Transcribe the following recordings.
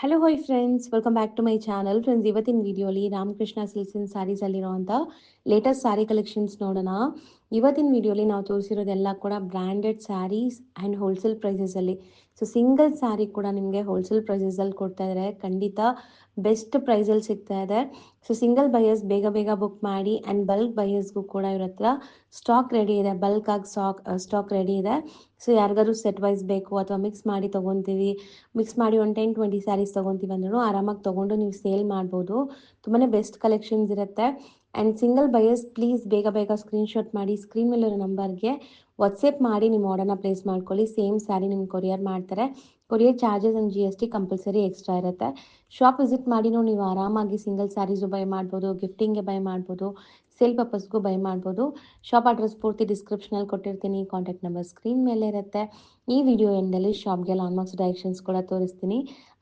Hello hi friends, welcome back to my channel. Friends, ಇವತ್ತಿನ ವಿಡಿಯೋಲಿ Ramakrishna silks and ಸ್ಯಾರೀಸಲ್ಲಿರುವಂಥ latest sari collections ನೋಡೋಣ. ಇವತ್ತಿನ ವಿಡಿಯೋಲಿ ನಾವು ತೋರಿಸಿರೋದೆಲ್ಲ ಕೂಡ ಬ್ರ್ಯಾಂಡೆಡ್ ಸ್ಯಾರೀಸ್ ಆ್ಯಂಡ್ ಹೋಲ್ಸೇಲ್ ಪ್ರೈಸಸಲ್ಲಿ. ಸೊ ಸಿಂಗಲ್ ಸ್ಯಾರಿ ಕೂಡ ನಿಮಗೆ ಹೋಲ್ಸೇಲ್ ಪ್ರೈಸಸಲ್ಲಿ ಕೊಡ್ತಾ ಇದ್ದಾರೆ. ಖಂಡಿತ ಬೆಸ್ಟ್ ಪ್ರೈಸಲ್ಲಿ ಸಿಗ್ತಾ ಇದೆ. ಸೊ ಸಿಂಗಲ್ ಬಯರ್ಸ್ ಬೇಗ ಬೇಗ ಬುಕ್ ಮಾಡಿ. ಆ್ಯಂಡ್ ಬಲ್ಕ್ ಬಯರ್ಸ್ಗೂ ಕೂಡ ಇವ್ರ ಹತ್ರ ಸ್ಟಾಕ್ ರೆಡಿ ಇದೆ, ಬಲ್ಕ್ ಆಗಿ ಸ್ಟಾಕ್ ರೆಡಿ ಇದೆ. ಸೊ ಯಾರಿಗಾದ್ರು ಸೆಟ್ ವೈಸ್ ಬೇಕು ಅಥವಾ ಮಿಕ್ಸ್ ಮಾಡಿ ತೊಗೊತೀವಿ, ಮಿಕ್ಸ್ ಮಾಡಿ ಒಂದು 10-20 ಸ್ಯಾರೀಸ್ ತೊಗೊತೀವಿ ಅಂದ್ರೂ ಆರಾಮಾಗಿ ತೊಗೊಂಡು ನೀವು ಸೇಲ್ ಮಾಡ್ಬೋದು. ತುಂಬಾ ಬೆಸ್ಟ್ ಕಲೆಕ್ಷನ್ಸ್ ಇರುತ್ತೆ. ಆ್ಯಂಡ್ ಸಿಂಗಲ್ ಬಯರ್ಸ್ ಪ್ಲೀಸ್ ಬೇಗ ಬೇಗ ಸ್ಕ್ರೀನ್ಶಾಟ್ ಮಾಡಿ ಸ್ಕ್ರೀನ್ ಮೇಲಿರೋ ನಂಬರ್ಗೆ ವಾಟ್ಸಪ್ ಮಾಡಿ ನಿಮ್ಮ ಆರ್ಡರ್ನ ಪ್ಲೇಸ್ ಮಾಡ್ಕೊಳ್ಳಿ. ಸೇಮ್ ಸ್ಯಾರಿ ನಿಮ್ಗೆ ಕೊರಿಯರ್ ಮಾಡ್ತಾರೆ. Courier charges and GST compulsory extra ಇರುತ್ತೆ. ಶಾಪ್ ವಿಸಿಟ್ ಮಾಡಿನೂ ನೀವು ಆರಾಮಾಗಿ ಸಿಂಗಲ್ ಸ್ಯಾರೀಸು ಬೈ ಮಾಡ್ಬೋದು, ಗಿಫ್ಟಿಂಗ್ಗೆ ಬೈ ಮಾಡ್ಬೋದು, ಸೇಲ್ ಪರ್ಪಸ್ಗೂ ಬೈ ಮಾಡ್ಬೋದು. ಶಾಪ್ ಅಡ್ರೆಸ್ ಪೂರ್ತಿ ಡಿಸ್ಕ್ರಿಪ್ಷನಲ್ಲಿ ಕೊಟ್ಟಿರ್ತೀನಿ, ಕಾಂಟ್ಯಾಕ್ಟ್ ನಂಬರ್ ಸ್ಕ್ರೀನ್ ಮೇಲೆ ಇರುತ್ತೆ. ಈ ವಿಡಿಯೋ ಎಂಡಲ್ಲಿ ಶಾಪ್ಗೆ ಲಾಂಗ್ ಡೈರೆಕ್ಷನ್ಸ್ ಕೂಡ ತೋರಿಸ್ತೀನಿ.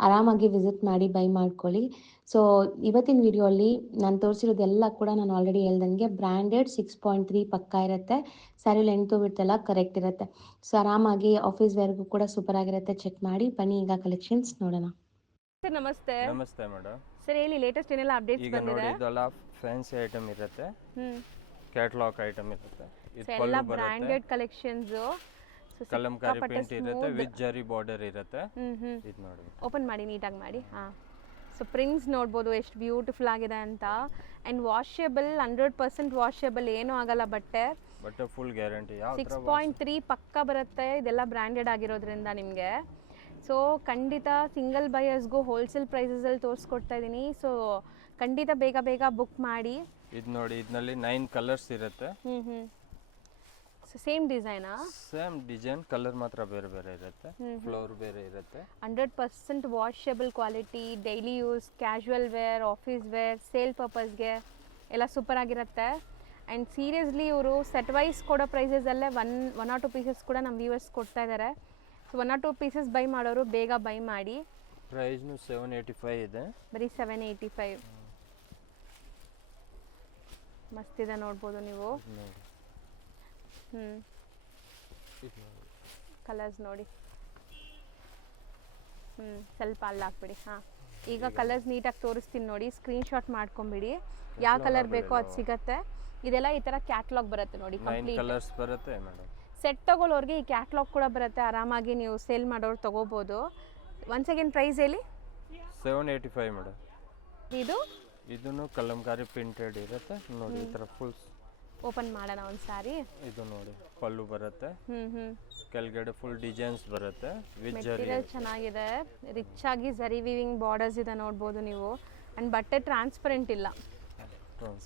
ಆರಾಮಾಗಿ ವಿಸಿಟ್ ಮಾಡಿ ಬೈ ಮಾಡ್ಕೊಳ್ಳಿ. ಸೊ ಇವತ್ತಿನ ವಿಡಿಯೋಲ್ಲಿ ನಾನು ತೋರಿಸಿರೋದೆಲ್ಲ ಕೂಡ ನಾನು ಆಲ್ರೆಡಿ ಹೇಳ್ದಂಗೆ ಬ್ರ್ಯಾಂಡೆಡ್ 6.3 ಪಕ್ಕ ಇರುತ್ತೆ. ಸ್ಯಾರಿ ಲೆಂತು ಬಿಟ್ಟೆಲ್ಲ ಕರೆಕ್ಟ್ ಇರುತ್ತೆ. ಸೊ ಆರಾಮಾಗಿ ಆಫೀಸ್ ವೇರ್ಗೂ ಕೂಡ ಸೂಪರ್ ಆಗಿರುತ್ತೆ. ಚೆಕ್ ಮಾಡಿ ಬನ್ನಿ, ಈಗ ಕಲೆಕ್ಷನ್ಸ್ ನೋಡೋಣ. ಸರ್ ನಮಸ್ತೆ. ನಮಸ್ತೆ ಮೇಡಮ್. ಸರ್ ಹೇಳಿ, ಲೇಟೆಸ್ಟ್ ಏನೆಲ್ಲ ಅಪ್ಡೇಟ್ಸ್ ಈಗ ನೋಡಿ, ಬಂದಿದೆ? ಇದೆಲ್ಲ ಫ್ಯಾನ್ಸಿ ಐಟಮ್ ಇರುತ್ತೆ, ಕ್ಯಾಟ್ಲಾಗ್ ಐಟಮ್ ಇರುತ್ತೆ. ಇದು ಎಲ್ಲ ಪಲ್ಲು ಬ್ರಾಂಡೆಡ್ ಬರುತ್ತೆ, ಕಲೆಕ್ಷನ್ಸ್. ಕಲಂಕಾರಿ ಪ್ರಿಂಟ್ ಇರುತ್ತೆ, ವಿತ್ ಜರಿ ಬಾರ್ಡರ್ ಇರುತ್ತೆ. ಇದು ನೋಡಿ, ಓಪನ್ ಮಾಡಿ, ನೀಟಾಗಿ ಮಾಡಿ. ಹಾಂ, ಸೊ ಪ್ರಿಂಟ್ಸ್ ನೋಡ್ಬೋದು ಎಷ್ಟು ಬ್ಯೂಟಿಫುಲ್ ಆಗಿದೆ ಅಂತ. ಆ್ಯಂಡ್ ವಾಷೇಬಲ್, 100% ವಾಷೇಬಲ್, ಏನೂ ಆಗಲ್ಲ ಬಟ್ಟೆ. Full guarantee. 6.3 ಪಕ್ಕ ಬರುತ್ತೆ. ಇದೆಲ್ಲ ಬ್ರ್ಯಾಂಡೆಡ್ ಆಗಿರೋದ್ರಿಂದ ನಿಮಗೆ. ಸೊ ಖಂಡಿತ ಸಿಂಗಲ್ ಬಯರ್ಸ್ಗೂ ಹೋಲ್ಸೇಲ್ ಪ್ರೈಸಸಲ್ಲಿ ತೋರಿಸ್ಕೊಡ್ತಾ ಇದ್ದೀನಿ. ಸೊ ಖಂಡಿತ ಬೇಗ ಬೇಗ ಬುಕ್ ಮಾಡಿ. ಇದು ನೋಡಿ, ಇದರಲ್ಲಿ 9 ಕಲರ್ಸ್ ಇರುತ್ತೆ. ಸೊ ಸೇಮ್ ಡಿಸೈನಾ? ಸೇಮ್ ಡಿಸೈನ್, ಕಲರ್ ಮಾತ್ರ ಬೇರೆ ಬೇರೆ ಇರುತ್ತೆ, ಫ್ಲೋರ್ ಬೇರೆ ಇರುತ್ತೆ. 100% washable quality, daily use, casual wear, office wear, sale ಪರ್ಪಸ್ಗೆ ಎಲ್ಲ ಸೂಪರ್ ಆಗಿರುತ್ತೆ. ಆ್ಯಂಡ್ ಸೀರಿಯಸ್ಲಿ ಇವರು ಸೆಟ್ ವೈಸ್ ಕೊಡೋ ಪ್ರೈಸಸಲ್ಲೇ ಒನ್ ಆರ್ ಟು ಪೀಸಸ್ ಕೂಡ ನಮ್ಮ ವ್ಯೂವರ್ಸ್ ಕೊಡ್ತಾ ಇದ್ದಾರೆ. ಸೊ 1 or 2 ಪೀಸಸ್ ಬೈ ಮಾಡೋರು ಬೇಗ ಬೈ ಮಾಡಿ. ಪ್ರೈಸ್ನು 785 ಇದೆ, ಬರೀ 785. ಮಸ್ತಿದೆ, ನೋಡ್ಬೋದು ನೀವು. ಕಲರ್ಸ್ ನೋಡಿ. ಸ್ವಲ್ಪ ಅಲ್ಲಿ ಹಾಕ್ಬಿಡಿ. ಹಾಂ, ಈಗ ಕಲರ್ಸ್ ನೀಟಾಗಿ ತೋರಿಸ್ತೀನಿ ನೋಡಿ, ಸ್ಕ್ರೀನ್ಶಾಟ್ ಮಾಡ್ಕೊಂಬಿಡಿ. ಯಾವ ಕಲರ್ ಬೇಕೋ ಅದು ಸಿಗತ್ತೆ. ಇದೆಲ್ಲ ಈ ಥರ ಕ್ಯಾಟ್ಲಾಗ್ ಬರುತ್ತೆ ನೋಡಿ, 9 ಕಲರ್ಸ್ ಬರುತ್ತೆ ಮೇಡಮ್. ಸೆಟ್ ತಗೊಳ್ಳೋರಿಗೆ ಈ ಕ್ಯಾಟ್ಲಾಗ್ ಕೂಡ ಬರುತ್ತೆ. ಆರಾಮಾಗಿ ನೀವು ಸೇಲ್ ಮಾಡೋರು ತೊಗೋಬೋದು. ಒನ್ಸ್ ಅಗೇನ್ ಪ್ರೈಸ್ ಹೇಳಿ. 785 ಮೇಡಮ್. ಇದನ್ನು ಕಲಂಕಾರಿ ಪ್ರಿಂಟೆಡ್ ಇರುತ್ತೆ ನೋಡಿ, ಈ ಥರ ಫುಲ್. ಓಪನ್ ಮಾಡೋಣ ಒಂದು ಸಾರಿ. ಇದು ನೋಡಿ, ಪಲ್ಲು ಬರುತ್ತೆ, ಕೆಳಗಡೆ ಫುಲ್ ಡಿಸೈನ್ಸ್ ಬರುತ್ತೆ, ವಿತ್ ಜರಿ. ಮೆಟೀರಿಯಲ್ ಚೆನ್ನಾಗಿದೆ, ರಿಚ್ ಆಗಿ ಜರಿ ವೀವಿಂಗ್ ಬಾರ್ಡರ್ಸ್ ಇದೆ, ನೋಡ್ಬೋದು ನೀವು. ಆ್ಯಂಡ್ ಬಟ್ಟೆ ಟ್ರಾನ್ಸ್ಪರೆಂಟ್ ಇಲ್ಲ,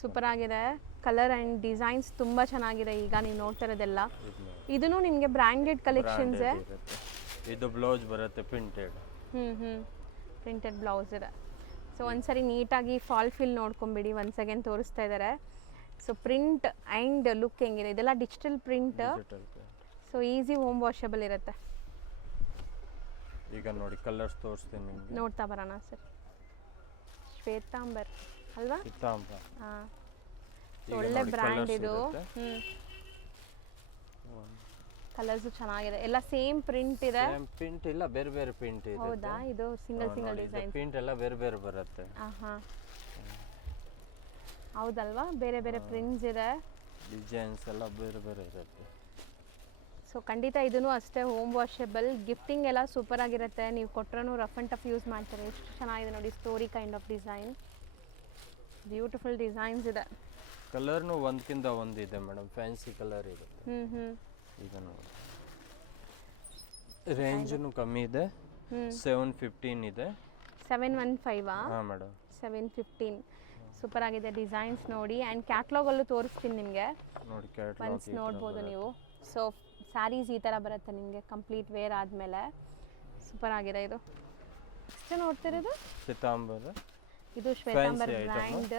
ಸೂಪರ್ ಆಗಿದೆ. ಕಲರ್ ಆ್ಯಂಡ್ ಡಿಸೈನ್ಸ್ ತುಂಬ ಚೆನ್ನಾಗಿದೆ. ಈಗ ನೀವು ನೋಡ್ತಾ ಇರೋದೆಲ್ಲ ಇದೂ ನಿಮಗೆ ಬ್ರ್ಯಾಂಡೆಡ್ ಕಲೆಕ್ಷನ್ಸ್. ಇದು ಬ್ಲೌಸ್ ಬರುತ್ತೆ ಪ್ರಿಂಟೆಡ್. ಪ್ರಿಂಟೆಡ್ ಬ್ಲೌಸ್ ಇದೆ. ಸೊ ಒಂದ್ಸರಿ ನೀಟಾಗಿ ಫಾಲ್ ಫಿಲ್ ನೋಡ್ಕೊಂಬಿಡಿ. ಒನ್ಸ್ ಅಗೇನ್ ತೋರಿಸ್ತಾ ಇದ್ದಾರೆ. ಸೊ ಪ್ರಿಂಟ್ ಆ್ಯಂಡ್ ಲುಕ್ ಹೆಂಗಿದೆ, ಇದೆಲ್ಲ digital print. So easy home washable ಇರುತ್ತೆ. ಈಗ ನೋಡಿ, ಕಲರ್ಸ್ ತೋರಿಸ್ತೀನಿ ನಿಮಗೆ, ನೋಡ್ತಾ ಬರೋಣ ಸರ್. ಶ್ವೇತಾಂಬರ್ ಅಲ್ವಾ? ಶ್ವೇತಾಂಬರ್. ಹಾಂ, ಒಳ್ಳೆ ಬ್ರ್ಯಾಂಡ್ ಇದು. ಕಲರ್ಸು ಚೆನ್ನಾಗಿದೆ, ಎಲ್ಲ ಸೇಮ್ ಪ್ರಿಂಟ್ ಇದೆ. ಪ್ರಿಂಟ್ ಇಲ್ಲ, ಬೇರೆ ಬೇರೆ ಪ್ರಿಂಟ್ ಇದೆ. ಹೌದಾ? ಇದು ಸಿಂಗಲ್ ಡಿಸೈನ್. ಪ್ರಿಂಟ್ ಎಲ್ಲ ಬೇರೆ ಬೇರೆ ಬರುತ್ತೆ. ಹಾಂ, ಹೌದಲ್ವಾ? ಬೇರೆ ಬೇರೆ ಪ್ರಿಂಟ್ಸ್ ಇದೆ, ಡಿಸೈನ್ಸ್ ಎಲ್ಲ ಬೇರೆ ಬೇರೆ ಇರುತ್ತೆ. ಸೊ ಖಂಡಿತ ಇದೂ ಅಷ್ಟೇ ಹೋಮ್ ವಾಷೇಬಲ್. ಗಿಫ್ಟಿಂಗ್ ಎಲ್ಲ ಸೂಪರ್ ಆಗಿರುತ್ತೆ. ನೀವು ಕೊಟ್ಟರೂ ರಫ್ ಆ್ಯಂಡ್ ಟಫ್ ಯೂಸ್ ಮಾಡ್ತಾರೆ. ಎಷ್ಟು ಚೆನ್ನಾಗಿದೆ ನೋಡಿ, story kind of design, beautiful designs ಇದೆ. ಕಲರ್ನು ಒಂದಕ್ಕಿಂತ ಒಂದಿದೆ ಮೇಡಮ್, ಫ್ಯಾನ್ಸಿ ಕಲರ್ ಇದೆ. ಈಗ ನೋಡಿ, ರೇಂಜ್ನು ಕಮ್ಮಿ ಇದೆ, 715 ಇದೆ. 715? ಹಾಂ ಮೇಡಮ್, 715. ಸೂಪರ್ ಆಗಿದೆ ಡಿಸೈನ್ಸ್ ನೋಡಿ. ಆ್ಯಂಡ್ ಕ್ಯಾಟ್ಲಾಗಲ್ಲೂ ತೋರಿಸ್ತೀನಿ ನಿಮಗೆ, ನೋಡಿ ಕ್ಯಾಟ್ಲಾಗ್ ಒನ್ಸ್ ನೋಡ್ಬೋದು ನೀವು. ಸೊ ಸ್ಯಾರೀಸ್ ಈ ಥರ ಬರುತ್ತೆ ನಿಮಗೆ ಕಂಪ್ಲೀಟ್ ವೇರ್ ಆದಮೇಲೆ. ಸೂಪರ್ ಆಗಿದೆ. ಇದು ಎಷ್ಟು ನೋಡ್ತಿರೋದು? ಶ್ವೇತಾಂಬರ್. ಇದು ಶ್ವೇತಾಂಬರ್ ಬ್ರ್ಯಾಂಡ್.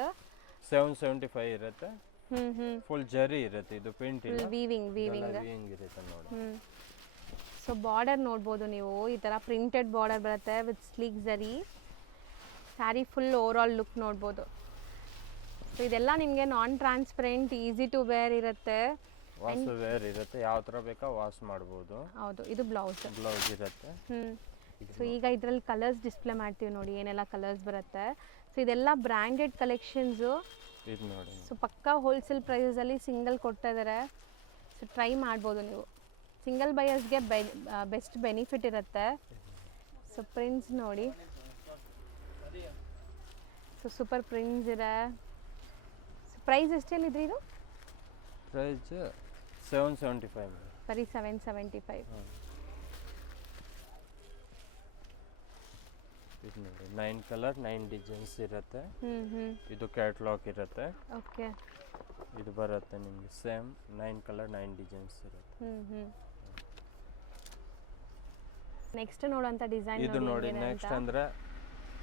775 ಇರುತ್ತೆ. ಫುಲ್ ಜರಿ ಇರುತ್ತೆ, ಇದು ಪ್ರಿಂಟ್ ಇಲ್ಲ, ವೀವಿಂಗ್ ಇರುತ್ತೆ ನೋಡಿ. ಸೊ ಬಾರ್ಡರ್ ನೋಡ್ಬೋದು ನೀವು, ಈ ಥರ ಪ್ರಿಂಟೆಡ್ ಬಾರ್ಡರ್ ಬರುತ್ತೆ with sleek zari. Sari full over all look ನೋಡ್ಬೋದು. ಸೊ ಇದೆಲ್ಲ ನಿಮಗೆ non transparent, easy to wear ಇರುತ್ತೆ. ವಾಶ್ ವೇರ್ ಇರುತ್ತೆ, ಯಾವ ಥರ ಬೇಕಾ ವಾಶ್ ಮಾಡ್ಬೋದು. ಹೌದು, ಇದು ಬ್ಲೌಸ್ ಇರುತ್ತೆ. ಸೊ ಈಗ ಇದರಲ್ಲಿ ಕಲರ್ಸ್ ಡಿಸ್ಪ್ಲೇ ಮಾಡ್ತೀವಿ ನೋಡಿ, ಏನೆಲ್ಲ ಕಲರ್ಸ್ ಬರುತ್ತೆ. ಸೊ ಇದೆಲ್ಲ ಬ್ರ್ಯಾಂಡೆಡ್ ಕಲೆಕ್ಷನ್ಸು. ಇದು ನೋಡಿ. ಸೊ ಪಕ್ಕಾ ಹೋಲ್ಸೇಲ್ ಪ್ರೈಸಲ್ಲಿ ಸಿಂಗಲ್ ಕೊಡ್ತಾ ಇದ್ದಾರೆ. ಸೊ ಟ್ರೈ ಮಾಡ್ಬೋದು ನೀವು. ಸಿಂಗಲ್ ಬಯರ್ಸ್ಗೆ ಬೆಸ್ಟ್ ಬೆನಿಫಿಟ್ ಇರುತ್ತೆ. ಸೊ ಪ್ರಿಂಟ್ಸ್ ನೋಡಿ, ಸೊ ಸೂಪರ್ ಪ್ರಿಂಟ್ಸ್ ಇದೆ. ಸೊ ಪ್ರೈಸ್ ಎಷ್ಟೇನಿದ್ರಿ ಇದು? ಪ್ರೈಸ್ 775. ಬರೀ 775. ಇದು ನೋಡಿ 9 ಕಲರ್ 9 ಡಿಸೈನ್ಸ್ ಇರುತ್ತೆ. ಹ್ಞೂ ಇದು ಕ್ಯಾಟ್ಲಾಗ್ ಇರುತ್ತೆ. ಓಕೆ. ಇದು ಬರುತ್ತೆ ನಿಮಗೆ ಸೇಮ್ 9 ಕಲರ್ 9 ಡಿಸೈನ್ಸ್ ಇರುತ್ತೆ. ನೆಕ್ಸ್ಟ್ ನೋಡುವಂಥ ಡಿಸೈನ್ ಇದು ನೋಡಿ. ನೆಕ್ಸ್ಟ್ ಅಂದ್ರೆ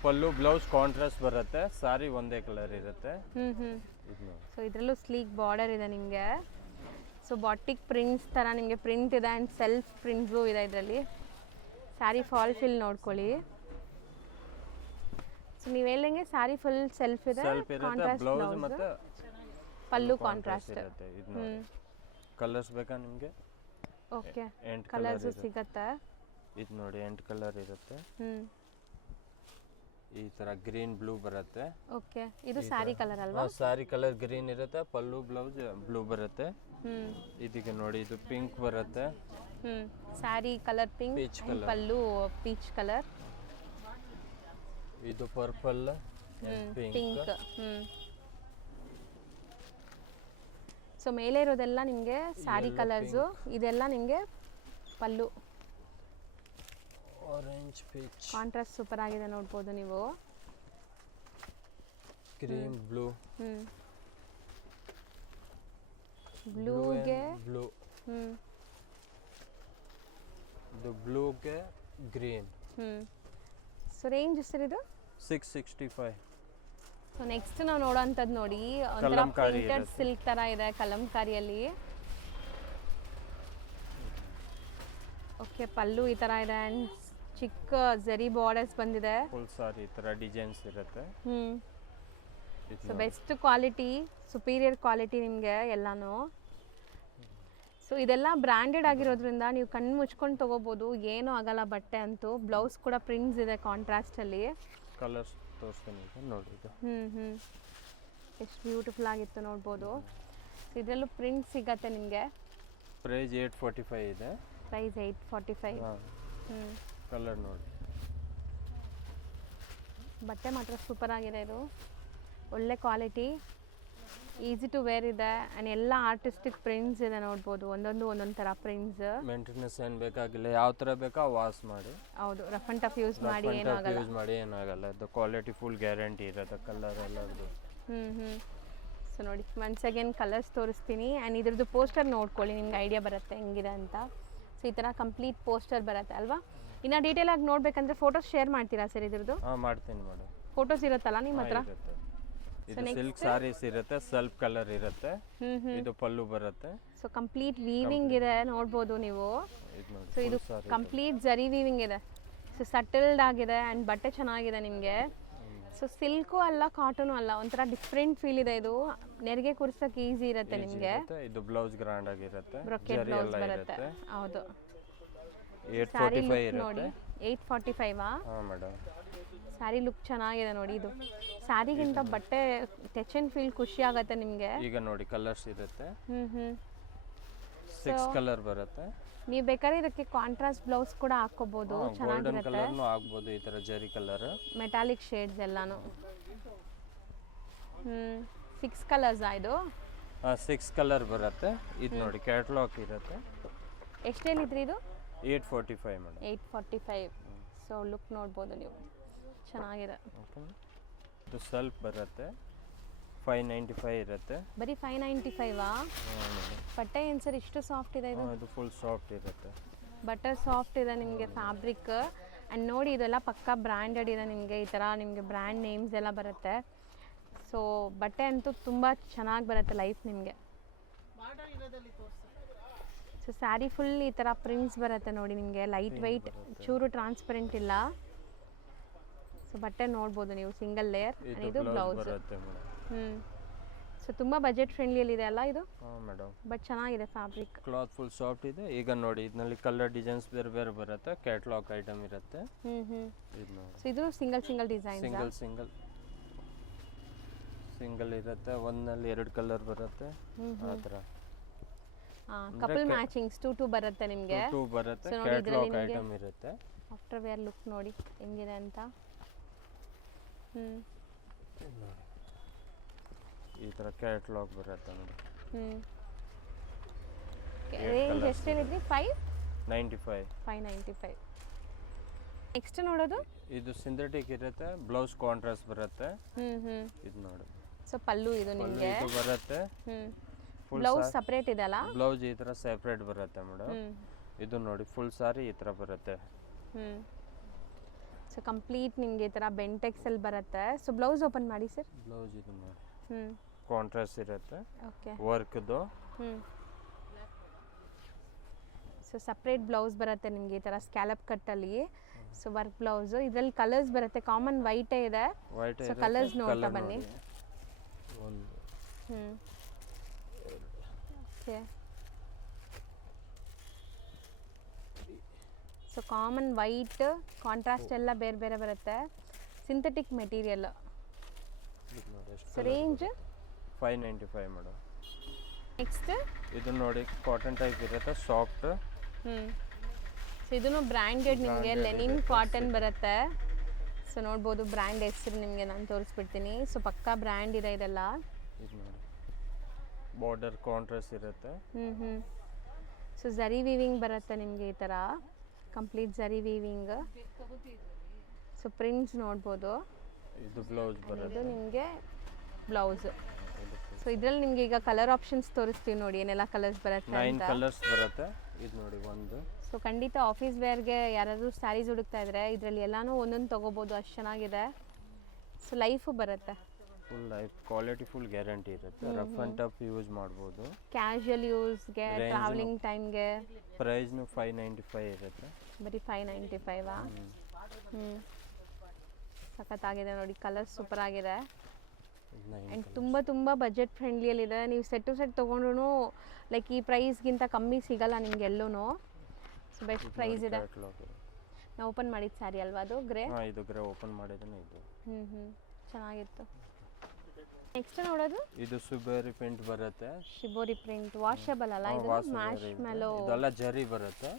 ಪಲ್ಲು ಬ್ಲೌಸ್ ಕಾಂಟ್ರಾಸ್ಟ್ ಬರುತ್ತೆ, ಸಾರಿ ಒಂದೇ ಕಲರ್ ಇರುತ್ತೆ. ಇದು ನೋಡಿ. ಸೊ ಇದರಲ್ಲೂ ಸ್ಲೀಕ್ ಬಾರ್ಡರ್ ಇದೆ ನಿಮಗೆ. ಸೊ ಬಾಟಿಕ್ ಪ್ರಿಂಟ್ಸ್ ಥರ ನಿಮಗೆ ಪ್ರಿಂಟ್ ಇದೆ ಆ್ಯಂಡ್ ಸೆಲ್ಫ್ ಪ್ರಿಂಟ್ಸು ಇದೆ ಇದರಲ್ಲಿ. ಸ್ಯಾರಿ ಫಾಲ್ ಫಿಲ್ ನೋಡ್ಕೊಳ್ಳಿ. ಸೊ ನೀವು ಹೇಳಂಗೆ ಸ್ಯಾರಿ ಫುಲ್ ಸೆಲ್ಫ್ ಇದೆ, ಕಾಂಟ್ರಾಸ್ಟ್ ಬ್ಲೌಸ್ ಮತ್ತೆ ಪಲ್ಲು ಕಾಂಟ್ರಾಸ್ಟ್ ಇರುತ್ತೆ. ಇದು ನೋಡಿ. ಕಲರ್ಸ್ ಬೇಕಾ ನಿಮಗೆ? ಓಕೆ, 8 ಕಲರ್ಸ್ ಸಿಗುತ್ತೆ. ಇದು ನೋಡಿ 8 ಕಲರ್ ಇರುತ್ತೆ. ಈ ತರ ಗ್ರೀನ್ ಬ್ಲೂ ಬರುತ್ತೆ. ಓಕೆ, ಇದು ಸ್ಯಾರಿ ಕಲರ್ ಅಲ್ವಾ? ಸ್ಯಾರಿ ಕಲರ್ ಗ್ರೀನ್ ಇರುತ್ತೆ, ಪಲ್ಲು ಬ್ಲೌಸ್ ಬ್ಲೂ ಬರುತ್ತೆ. ಇದಕ್ಕೆ ನೋಡಿ ಇದು ಪಿಂಕ್ ಬರುತ್ತೆ. Sari colour pink, pallu peach colour. ಇದು ಪರ್ಪಲ್ ಪಿಂಕ್. ಸೊ ಮೇಲೆ ಇರೋದೆಲ್ಲ ನಿಮಗೆ ಸ್ಯಾರಿ ಕಲರ್ಸು, ಇದೆಲ್ಲ ನಿಮಗೆ pallu. Orange peach contrast super ಆಗಿದೆ ನೋಡ್ಬೋದು ನೀವು. Cream blue. ಬ್ಲೂಗೆ ಬ್ಲೂ. ಇದು ಬ್ಲೂಗೆ ಗ್ರೀನ್. ಸೊ ರೇಂಜ್ ಸರ್ ಇದು 665. ಸೊ ನೆಕ್ಸ್ಟ್ ನಾವು ನೋಡೋಂಥದ್ದು ನೋಡಿ, ಒಂಥರ ಪ್ರಿಂಟೆಡ್ ಸಿಲ್ಕ್ ಥರ ಇದೆ ಕಲಂಕಾರಿಯಲ್ಲಿ. ಓಕೆ, ಪಲ್ಲು ಈ ಥರ ಇದೆ ಆ್ಯಂಡ್ ಚಿಕ್ಕ ಜರಿ ಬಾರ್ಡರ್ಸ್ ಬಂದಿದೆ. ಫುಲ್ ಸಾರಿ ಈ ಥರ ಡಿಸೈನ್ಸ್ ಇರುತ್ತೆ. So best quality, superior quality ನಿಮಗೆ ಎಲ್ಲಾನು. ಸೊ ಇದೆಲ್ಲ ಬ್ರ್ಯಾಂಡೆಡ್ ಆಗಿರೋದ್ರಿಂದ ನೀವು ಕಣ್ಣು ಮುಚ್ಕೊಂಡು ತೊಗೋಬೋದು, ಏನೂ ಆಗಲ್ಲ ಬಟ್ಟೆ ಅಂತೂ. ಬ್ಲೌಸ್ ಕೂಡ ಪ್ರಿಂಟ್ಸ್ ಇದೆ ಕಾಂಟ್ರಾಸ್ಟಲ್ಲಿ. ಕಲರ್ಸ್ ತೋರಿಸ್ತೀನಿ ನೋಡಿ. ಇದು ಎಷ್ಟು ಬ್ಯೂಟಿಫುಲ್ ಆಗಿತ್ತು ನೋಡ್ಬೋದು. ಸೊ ಇದರಲ್ಲೂ ಪ್ರಿಂಟ್ ಸಿಗತ್ತೆ ನಿಮಗೆ. ಪ್ರೈಸ್ 845 ಇದೆ. ಪ್ರೈಸ್ 845. ಕಲರ್ ನೋಡಿ. ಬಟ್ಟೆ ಮಾತ್ರ ಸೂಪರ್ ಆಗಿದೆ. ಇದು ಒಳ್ಳೆ ಕ್ವಾಲಿಟಿ, ಈಸಿ ಟು ವೇರ್ ಇದೆ ಆ್ಯಂಡ್ ಎಲ್ಲ ಆರ್ಟಿಸ್ಟಿಕ್ ಪ್ರಿಂಟ್ಸ್ ಇದೆ ನೋಡ್ಬೋದು. ಒಂದೊಂದು ಥರ ಪ್ರಿಂಟ್ಸ್. ಮೇಂಟೆನೆನ್ಸ್ ಏನು ಬೇಕಾಗಿಲ್ಲ, ಯಾವ ಥರ ಬೇಕಾ ವಾಶ್ ಮಾಡಿ. ಹೌದು, ರಫ್ ಆ್ಯಂಡ್ ಟಫ್ ಯೂಸ್ ಮಾಡಿ ಏನಾಗಲ್ಲ. ಯೂಸ್ ಮಾಡಿ ಏನಾಗಲ್ಲ. ಇದು ಕ್ವಾಲಿಟಿ ಫುಲ್ ಗ್ಯಾರಂಟಿ ಇರುತ್ತೆ. ಕಲರ್ ಎಲ್ಲರದು. ಸೊ ನೋಡಿ, ಒನ್ಸ್ ಅಗೇನ್ ಕಲರ್ಸ್ ತೋರಿಸ್ತೀನಿ ಆ್ಯಂಡ್ ಇದ್ರದ್ದು ಪೋಸ್ಟರ್ ನೋಡ್ಕೊಳ್ಳಿ, ನಿಮ್ಗೆ ಐಡಿಯಾ ಬರುತ್ತೆ ಹೆಂಗಿದೆ ಅಂತ. ಸೊ ಈ ಥರ ಕಂಪ್ಲೀಟ್ ಪೋಸ್ಟರ್ ಬರುತ್ತೆ ಅಲ್ವಾ? ಇನ್ನು ಡೀಟೇಲ್ ಆಗಿ ನೋಡ್ಬೇಕಂದ್ರೆ ಫೋಟೋಸ್ ಶೇರ್ ಮಾಡ್ತೀರಾ ಸರ್ ಇದ್ರದ್ದು? ಮಾಡ್ತೀನಿ ಮೇಡಮ್. ಫೋಟೋಸ್ ಇರುತ್ತಲ್ಲ ನಿಮ್ಮ ಹತ್ರ? ಇದು ಸಿಲ್ಕ್ ಸಾರೀಸ್ ಇರುತ್ತೆ, ಸೆಲ್ಫ್ ಕಲರ್ ಇರುತ್ತೆ. ಇದು ಪಲ್ಲು ಬರುತ್ತೆ. ಸೊ ಕಂಪ್ಲೀಟ್ ವೀವಿಂಗ್ ಇದೆ ನೋಡ್ಬೋದು ನೀವು. ಸೊ ಇದು ಕಂಪ್ಲೀಟ್ ಜರಿ ವೀವಿಂಗ್ ಇದೆ. ಸೊ ಸಟಲ್ಡ್ ಆಗಿದೆ ಆ್ಯಂಡ್ ಬಟ್ಟೆ ಚೆನ್ನಾಗಿದೆ ನಿಮಗೆ. ಸೊ ಸಿಲ್ಕು ಅಲ್ಲ, ಕಾಟನು ಅಲ್ಲ, ಒಂಥರ ಡಿಫ್ರೆಂಟ್ ಫೀಲ್ ಇದೆ. ಇದು ನೆರಿಗೆ ಕೂರಿಸೋಕೆ ಈಸಿ ಇರುತ್ತೆ ನಿಮಗೆ. ಇದು ಬ್ಲೌಸ್ ಗ್ರ್ಯಾಂಡ್ ಆಗಿರುತ್ತೆ, ಬ್ರೊಕೆಟ್ ಬ್ಲೌಸ್ ಬರುತ್ತೆ. ಹೌದು. 845 ಇರುತ್ತೆ ನೋಡಿ. 845 ಹಾಂ ಮೇಡಮ್. ಸ್ಯಾರಿ ಲುಕ್ ಚೆನ್ನಾಗಿದೆ ನೋಡಿ. ಇದು ಸ್ಯಾರಿಗಿಂತ ಬಟ್ಟೆ ಟಚ್ ಅಂಡ್ ಫೀಲ್ ಖುಷಿ ಆಗುತ್ತೆ ನಿಮಗೆ. ಈಗ ನೋಡಿ ಕಲರ್ಸ್ ಇರುತ್ತೆ. 6 ಕಲರ್ ಬರುತ್ತೆ. ನೀವು ಬೇಕಾದ್ರೆ ಇದಕ್ಕೆ ಕಾಂಟ್ರಾಸ್ಟ್ ಬ್ಲೌಸ್ ಕೂಡ ಹಾಕೋಬಹುದು, ಚೆನ್ನಾಗಿರುತ್ತೆ. ಕಲರ್ನು ಹಾಕಬಹುದು, ಈ ತರ ಜರಿ ಕಲರ್, ಮೆಟಾಲಿಕ್ ಶೇಡ್ಸ್ ಎಲ್ಲಾನು. 6 ಕಲರ್ಸ್ ಇದು. 6 ಕಲರ್ ಬರುತ್ತೆ. ಇದು ನೋಡಿ ಕ್ಯಾಟಲಾಗ್ ಇರುತ್ತೆ. ಎಷ್ಟು ಹೇಳಿದ್ರಿ ಇದು? 845 ಮೇಡಮ್. 845. ಸೊ ಲುಕ್ ನೋಡ್ಬೋದು ನೀವು, ಚೆನ್ನಾಗಿದೆ. ಇದು ಸ್ವಲ್ಪ ಬರುತ್ತೆ, 595 ಇರುತ್ತೆ. ಬರೀ 595ಆ? ಬಟ್ಟೆ ಏನು ಸರ್ ಇಷ್ಟು ಸಾಫ್ಟ್ ಇದೆ ಇದು? ಇದು ಫುಲ್ ಸಾಫ್ಟ್ ಇರುತ್ತೆ. ಬಟ್ಟೆ ಸಾಫ್ಟ್ ಇದೆ ನಿಮಗೆ, ಫ್ಯಾಬ್ರಿಕ್. ಆ್ಯಂಡ್ ನೋಡಿ ಇದೆಲ್ಲ ಪಕ್ಕಾ ಬ್ರ್ಯಾಂಡೆಡ್ ಇದೆ ನಿಮಗೆ. ಈ ಥರ ನಿಮಗೆ ಬ್ರ್ಯಾಂಡ್ ನೇಮ್ಸ್ ಎಲ್ಲ ಬರುತ್ತೆ. ಸೊ ಬಟ್ಟೆ ಅಂತೂ ತುಂಬ ಚೆನ್ನಾಗಿ ಬರುತ್ತೆ ಲೈಫ್ ನಿಮಗೆ. ಸೊ ಸ್ಯಾರಿ ಫುಲ್ ಈ ಥರ ಪ್ರಿಂಟ್ಸ್ ಬರುತ್ತೆ ನೋಡಿ ನಿಮಗೆ. ಲೈಟ್ ವೆಯ್ಟ್, ಚೂರು ಟ್ರಾನ್ಸ್ಪರೆಂಟ್ ಇಲ್ಲ. ಸೊ ಬಟ್ಟೆ ನೋಡ್ಬೋದು ನೀವು, ಸಿಂಗಲ್ ಲೇಯರ್. ಇದು ಬ್ಲೌಸ್. ಸೊ ಸೊ ತುಂಬ ಬಜೆಟ್ ಫ್ರೆಂಡ್ಲಿಯಲ್ಲಿದೆ ಅಲ್ಲ ಇದು, ಹಾಂ ಮೇಡಮ್. ಬಟ್ ಚೆನ್ನಾಗಿದೆ ಫ್ಯಾಬ್ರಿಕ್. ಕ್ಲಾತ್ ಫುಲ್ ಸಾಫ್ಟ್ ಇದೆ. ಈಗ ನೋಡಿ ಇದರಲ್ಲಿ ಕಲರ್ ಡಿಸೈನ್ಸ್ ಬೇರೆ ಬೇರೆ ಬರುತ್ತೆ, ಕ್ಯಾಟ್ಲಾಗ್ ಐಟಮ್ ಇರುತ್ತೆ. ಇದು ನೋಡಿ. ಸೊ ಇದು ಸಿಂಗಲ್ ಡಿಸೈನ್, ಸಿಂಗಲ್ ಇರುತ್ತೆ. ಒಂದಲ್ಲಿ 2 ಕಲರ್ ಬರುತ್ತೆ ಆ ಥರ. ಕಪಲ್ ಮ್ಯಾಚಿಂಗ್ಸ್ 2 ಬರುತ್ತೆ ನಿಮಗೆ. 2 ಬರುತ್ತೆ, ಕ್ಯಾಟ್ಲಾಗ್ ಐಟಮ್ ಇರುತ್ತೆ. ಆಫ್ಟರ್ ವೇರ್ ಲುಕ್ ನೋಡಿ ಹೆಂಗಿದೆ ಅಂತ. ಈ ಥರ ಕ್ಯಾಟ್ಲಾಗ್ ಬರುತ್ತೆ ನೋಡಿ. ರೇಂಜ್ ಎಷ್ಟು ಹೇಳಿದ್ರಿ? 595. 595. ನೆಕ್ಸ್ಟ್ ನೋಡೋದು ಇದು ಸಿಂಥೆಟಿಕ್ ಇರುತ್ತೆ, ಬ್ಲೌಸ್ ಕಾಂಟ್ರಾಸ್ಟ್ ಬರುತ್ತೆ. ಇದು ನೋಡಿ. ಸೊ ಪಲ್ಲು ಇದು ನಿಮಗೆ ಇದು ಬರುತ್ತೆ. ಬ್ಲೌಸ್ ಸಪರೇಟ್ ಇದೆ ಅಲ್ಲ? ಬ್ಲೌಸ್ ಈ ಥರ ಸೆಪರೇಟ್ ಬರುತ್ತೆ ಮೇಡಮ್. ಇದು ನೋಡಿ ಫುಲ್ ಸಾರಿ ಈ ಥರ ಬರುತ್ತೆ. ಸೊ ಕಂಪ್ಲೀಟ್ ನಿಮಗೆ ಈ ಥರ ಬೆಂಟೆಕ್ಸಲ್ಲಿ ಬರುತ್ತೆ. ಸೊ ಬ್ಲೌಸ್ ಓಪನ್ ಮಾಡಿ ಸರ್. ಬ್ಲೌಸ್ ಇದು ನೋಡಿ ಕಾಂಟ್ರಾಸ್ಟ್ ಇರುತ್ತೆ. ಓಕೆ, ವರ್ಕ್ದು. ಸೊ ಸಪ್ರೇಟ್ ಬ್ಲೌಸ್ ಬರುತ್ತೆ ನಿಮಗೆ ಈ ಥರ ಸ್ಕ್ಯಾಲಪ್ ಕಟ್ಟಲ್ಲಿ. ಸೊ ವರ್ಕ್ ಬ್ಲೌಸು ಇದರಲ್ಲಿ ಕಲರ್ಸ್ ಬರುತ್ತೆ. ಕಾಮನ್ ವೈಟೇ ಇದೆ. ವೈಟ್ ಸೊ ಕಲರ್ಸ್ ನೋಡ್ತಾ ಬನ್ನಿ. ಒಂದು okay, so common white, contrast ಎಲ್ಲ ಬೇರೆ ಬೇರೆ ಬರುತ್ತೆ. Synthetic material. So range 595 madam. Next ಇದು ನೋಡಿ ಕಾಟನ್ ಟೈಪ್ ಇರುತ್ತೆ, ಸಾಫ್ಟ್. ಸೊ ಇದನ್ನು ಬ್ರ್ಯಾಂಡೆಡ್ ನಿಮಗೆ ಲೆನಿನ್ ಕಾಟನ್ ಬರುತ್ತೆ. ಸೊ ನೋಡ್ಬೋದು ಬ್ರ್ಯಾಂಡ್ ಹೆಸರು ನಿಮಗೆ ನಾನು ತೋರಿಸ್ಬಿಡ್ತೀನಿ. ಸೊ ಪಕ್ಕಾ ಬ್ರ್ಯಾಂಡ್ ಇದೆ ಇದೆಲ್ಲ. ಇದು ನೋಡಿ ಬಾರ್ಡರ್ ಕಾಂಟ್ರಾಸ್ಟ್ ಇರುತ್ತೆ. ಸೊ ಝರಿ ವೀವಿಂಗ್ ಬರುತ್ತೆ ನಿಮಗೆ ಈ ಥರ ಕಂಪ್ಲೀಟ್ ಝರಿ ವೀವಿಂಗ್. ಸೊ ಪ್ರಿಂಟ್ಸ್ ನೋಡ್ಬೋದು. ಇದು ಬ್ಲೌಸ್ ಬರುತ್ತೆ. ಇದು ನಿಮಗೆ ಬ್ಲೌಸ್. ಸೊ ಇದರಲ್ಲಿ ನಿಮಗೆ ಈಗ ಕಲರ್ ಆಪ್ಷನ್ಸ್ ತೋರಿಸ್ತೀವಿ ನೋಡಿ ಏನೆಲ್ಲ ಕಲರ್ಸ್ ಬರುತ್ತೆ 9 ಕಲರ್ಸ್ ಬರುತ್ತೆ. ಇದು ನೋಡಿ ಒಂದು. ಸೊ ಖಂಡಿತ ಆಫೀಸ್ ವೇರ್ಗೆ ಯಾರಾದರೂ ಸ್ಯಾರೀಸ್ ಹುಡುಕ್ತಾ ಇದ್ರೆ ಇದರಲ್ಲಿ ಎಲ್ಲಾನು ಒಂದೊಂದು ತೊಗೋಬೋದು, ಅಷ್ಟು ಚೆನ್ನಾಗಿದೆ. ಸೊ ಲೈಫು ಬರುತ್ತೆ, full life quality, full guarantee ಇರುತ್ತೆ. ರಫ್ ಆ್ಯಂಡ್ ಟಫ್ ಯೂಸ್ ಮಾಡ್ಬೋದು, ಕ್ಯಾಶುಯಲ್ ಯೂಸ್ಗೆ, ಟ್ರಾವೆಲಿಂಗ್ ಟೈಮ್ಗೆ. ಪ್ರೈಸ್ನು 595 ಇರುತ್ತೆ. ಬರೀ 595. ಸಖತ್ತಾಗಿದೆ ನೋಡಿ, ಕಲರ್ ಸೂಪರ್ ಆಗಿದೆ. ಆ್ಯಂಡ್ ತುಂಬ ಬಜೆಟ್ ಫ್ರೆಂಡ್ಲಿಯಲ್ಲಿದೆ. ನೀವು ಸೆಟ್ ಟು ಸೆಟ್ ತೊಗೊಂಡ್ರು ಲೈಕ್ ಈ ಪ್ರೈಸ್ಗಿಂತ ಕಮ್ಮಿ ಸಿಗಲ್ಲ ನಿಮ್ಗೆ ಎಲ್ಲೂ. ಸೊ ಬೆಸ್ಟ್ ಪ್ರೈಸ್ ಇದೆ. ನಾವು ಓಪನ್ ಮಾಡಿದ ಸ್ಯಾರಿ ಅಲ್ವಾ ಅದು? ಗ್ರೇ. ಇದು ಗ್ರೇ ಓಪನ್ ಮಾಡಿದ್ದೇನೆ. ಇದು ಚೆನ್ನಾಗಿತ್ತು. ನೆಕ್ಸ್ಟ್ ನೋಡೋದು ಇದು ಸುಬೇರಿ ಪ್ರಿಂಟ್ ಬರುತ್ತೆ. ಶಿಬೋರಿ ಪ್ರಿಂಟ್ ವಾಷಬಲ್ ಅಲ್ಲ ಇದು? ಮ್ಯಾಶ್ ಮೆಲೋ ಇದೆಲ್ಲ ಜರಿ ಬರುತ್ತೆ,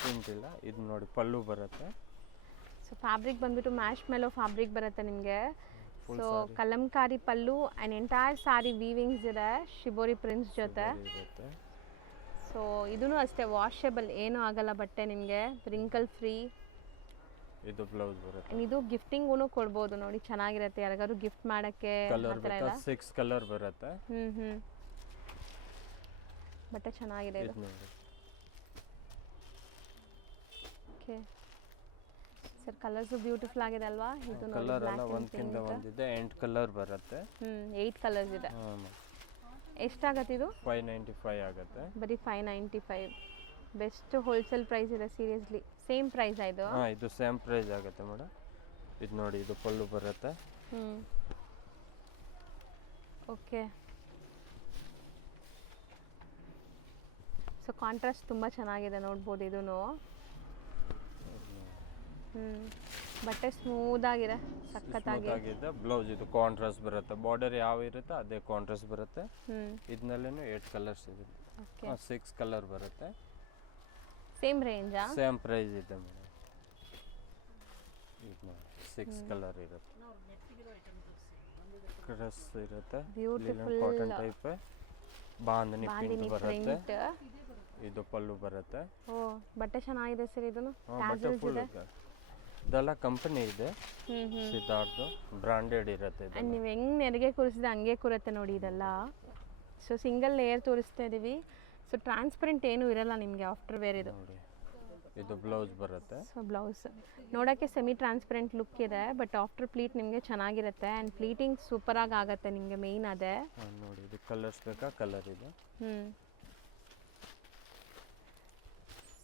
ಪ್ರಿಂಟ್ ಇಲ್ಲ. ಇದು ನೋಡಿ ಪಲ್ಲು ಬರುತ್ತೆ. ಸೊ ಫ್ಯಾಬ್ರಿಕ್ ಬಂದ್ಬಿಟ್ಟು ಮ್ಯಾಶ್ ಮೆಲೋ ಫ್ಯಾಬ್ರಿಕ್ ಬರುತ್ತೆ ನಿಮಗೆ. So Kalamkari pallu and entire sorry weavings ಇದೆ ಶಿಬೋರಿ ಪ್ರಿಂಟ್ಸ್ ಜೊತೆ. ಸೊ ಇದೂ ಅಷ್ಟೇ ವಾಷಬಲ್, ಏನೂ ಆಗಲ್ಲ ಬಟ್ಟೆ ನಿಮಗೆ, ರಿಂಕಲ್ ಫ್ರೀ. ಇದು ಬ್ಲೌಸ್ ಬರುತ್ತೆ. ಇದು ಗಿಫ್ಟಿಂಗೂ ಕೊಡ್ಬೋದು ನೋಡಿ, ಚೆನ್ನಾಗಿರುತ್ತೆ ಯಾರಿಗಾದ್ರು ಗಿಫ್ಟ್ ಮಾಡೋಕ್ಕೆ. ಕಲರ್ ಬರುತ್ತೆ, 6 ಕಲರ್ ಬರುತ್ತೆ. ಬಟ್ಟೆ ಚೆನ್ನಾಗಿದೆ ಇದು. ಓಕೆ ಸರ್, ಕಲರ್ಸು ಬ್ಯೂಟಿಫುಲ್ ಆಗಿದೆ ಅಲ್ವಾ? ಇದು ನೋಡಿ ಕಲರ್ ಎಲ್ಲ ಒಂದಕ್ಕಿಂತ ಒಂದಿದೆ. 8 ಕಲರ್ ಬರುತ್ತೆ. 8 ಕಲರ್ಸ್ ಇದೆ. ಎಷ್ಟಾಗತ್ತೆ ಇದು? 595 ಆಗುತ್ತೆ. ಬರೀ 595. ಬೆಸ್ಟ್ ಹೋಲ್ಸೇಲ್ ಪ್ರೈಸ್ ಇದೆ ಸೀರಿಯಸ್ಲಿ. ಸೇಮ್ ಪ್ರೈಸ್ ಇದು? ಇದು ಸೇಮ್ ಪ್ರೈಸ್ ಆಗುತ್ತೆ ಮೇಡಮ್. ಇದು ನೋಡಿ, ಇದು ಪಲ್ಲು ಬರುತ್ತೆ. ಓಕೆ. ಸೊ ಕಾಂಟ್ರಾಸ್ಟ್ ತುಂಬ ಚೆನ್ನಾಗಿದೆ ನೋಡ್ಬೋದು ಇದೂ. ಬಟ್ಟೆ ಸ್ಮೂತ್ ಆಗಿದೆ, ಸಖತ್ತಾಗಿದೆ. ಬ್ಲೌಸ್ ಇದು ಕಾಂಟ್ರಾಸ್ಟ್ ಬರುತ್ತೆ. ಬಾರ್ಡರ್ ಯಾವ ಇರುತ್ತೆ ಅದೇ ಕಾಂಟ್ರಾಸ್ಟ್ ಬರುತ್ತೆ. ಇದನ್ನಲ್ಲೇನು 8 ಕಲರ್ಸ್ ಇದೆ. 6 ಕಲರ್ ಬರುತ್ತೆ. ಸೇಮ್ ರೇಂಜಾ? ಸೇಮ್ ಪ್ರೈಸ್ ಇದೆ ಮೇಡಮ್. ಇದು ನೋಡಿ 6 ಕಲರ್ ಇರುತ್ತೆ. ಕ್ರಸ್ ಇರುತ್ತೆ, beautiful cotton type. Bandhani print ಬರುತ್ತೆ. ಇದು ಪಲ್ಲು ಬರುತ್ತೆ. ಓ ಬಟ್ಟೆ ಚೆನ್ನಾಗಿದೆ ಸರ್. ಇದನ್ನು ಬಟ್ಟೆ ಫುಲ್ ಇದೆಲ್ಲ ಕಂಪನಿ ಇದೆ, ಸಿದ್ಧಾರ್ಥ ಬ್ರಾಂಡೆಡ್ ಇರುತ್ತೆ. ನೀವು ಹೆಂಗ್ ನೆರಿಗೆ ಕೂರಿಸಿದ್ರೆ ಹಂಗೆ ಕೂರುತ್ತೆ ನೋಡಿ ಇದೆಲ್ಲ. ಸೊ ಸಿಂಗಲ್ ಲೇಯರ್ ತೋರಿಸ್ತಾ ಇದೀವಿ. ಸೊ ಟ್ರಾನ್ಸ್ಪರೆಂಟ್ ಏನೂ ಇರಲ್ಲ ನಿಮಗೆ ಆಫ್ಟರ್ ವೇರ್ ಇದು. ಇದು ಬ್ಲೌಸ್ ಬರುತ್ತೆ. ಸೊ ಬ್ಲೌಸ್ ನೋಡೋಕ್ಕೆ ಸೆಮಿ ಟ್ರಾನ್ಸ್ಪರೆಂಟ್ ಲುಕ್ ಇದೆ, ಬಟ್ ಆಫ್ಟರ್ ಪ್ಲೀಟ್ ನಿಮಗೆ ಚೆನ್ನಾಗಿರುತ್ತೆ. ಆ್ಯಂಡ್ ಪ್ಲೀಟಿಂಗ್ ಸೂಪರಾಗಿ ಆಗುತ್ತೆ ನಿಮಗೆ, ಮೇಯ್ನ್ ಅದೇ ನೋಡಿ. ಇದು ಕಲರ್ಸ್ ಬೇಕಾ? ಕಲರ್ ಇದೆ.